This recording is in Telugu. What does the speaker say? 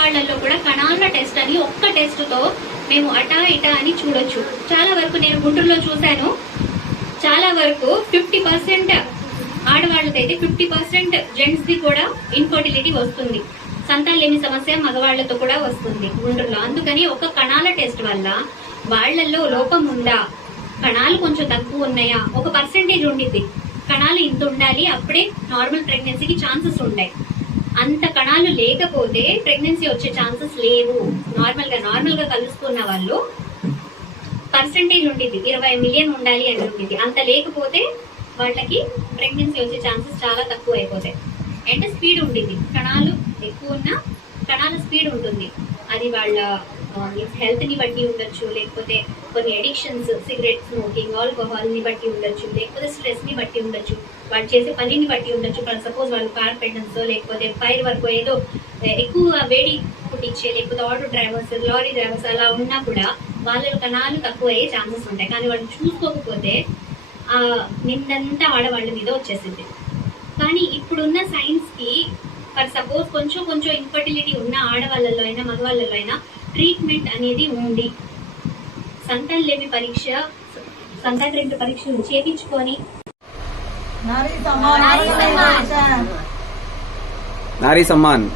మగవాళ్లలో కూడా కణాల టెస్ట్ అని ఒక్క టెస్ట్ తో మేము అటా ఇటా అని చూడొచ్చు. చాలా వరకు నేను గుంటూరులో చూశాను, చాలా వరకు 50% ఆడవాళ్ళకైతే 50% జెంట్స్ ది కూడా ఇన్ఫర్టిలిటీ వస్తుంది. సంతానలేమి సమస్య మగవాళ్లతో కూడా వస్తుంది గుంటూరులో. అందుకని ఒక కణాల టెస్ట్ వల్ల వాళ్లలో లోపం ఉందా, కణాలు కొంచెం తక్కువ ఉన్నాయా, ఒక పర్సెంటేజ్ ఉండిద్ది, కణాలు ఇంత ఉండాలి అప్పుడే నార్మల్ ప్రెగ్నెన్సీకి ఛాన్సెస్ ఉంటాయి. అంత కణాలు లేకపోతే ప్రెగ్నెన్సీ వచ్చే ఛాన్సెస్ లేవు. నార్మల్ గా కలుసుకున్న వాళ్ళు పర్సెంటేజ్ ఉండిద్ది, 20 మిలియన్ ఉండాలి అని ఉండిద్ది. అంత లేకపోతే వాళ్ళకి ప్రెగ్నెన్సీ వచ్చే ఛాన్సెస్ చాలా తక్కువ అయిపోతాయి. అండ్ స్పీడ్ ఉండిద్ది, కణాలు ఎక్కువ ఉన్న కణాల స్పీడ్ ఉంటుంది. అది వాళ్ళ హెల్త్ ని బట్టి ఉండొచ్చు, లేకపోతే కొన్ని అడిక్షన్స్, సిగరెట్ స్మోకింగ్, ఆల్కహాల్ ని బట్టి ఉండొచ్చు, లేకపోతే స్ట్రెస్ ని బట్టి ఉండొచ్చు, వాళ్ళు చేసే పనిని బట్టి ఉండొచ్చు. సపోజ్ వాళ్ళు కార్పెంటర్స్ లేకపోతే ఫైర్ వర్క్ ఏదో ఎక్కువ వేడి పుట్టించే, లేకపోతే ఆటో డ్రైవర్స్, లారీ డ్రైవర్స్ అలా ఉన్నా కూడా వాళ్ళ కణాలు తక్కువ అయ్యే ఛాన్సెస్ ఉంటాయి. కానీ వాళ్ళు చూసుకోకపోతే ఆ నిందంతా ఆడవాళ్ళ మీద వచ్చేసింది. కానీ ఇప్పుడున్న సైన్స్ కి ఫర్ సపోజ్ కొంచెం ఇన్ఫర్టిలిటీ ఉన్న ఆడవాళ్ళలో అయినా మగవాళ్ళలో అయినా ట్రీట్మెంట్ అనేది ఉంది. సంతానలేమి పరీక్ష, సంతాన పరీక్షలు చేయించుకొని నారీ సమ్మాన్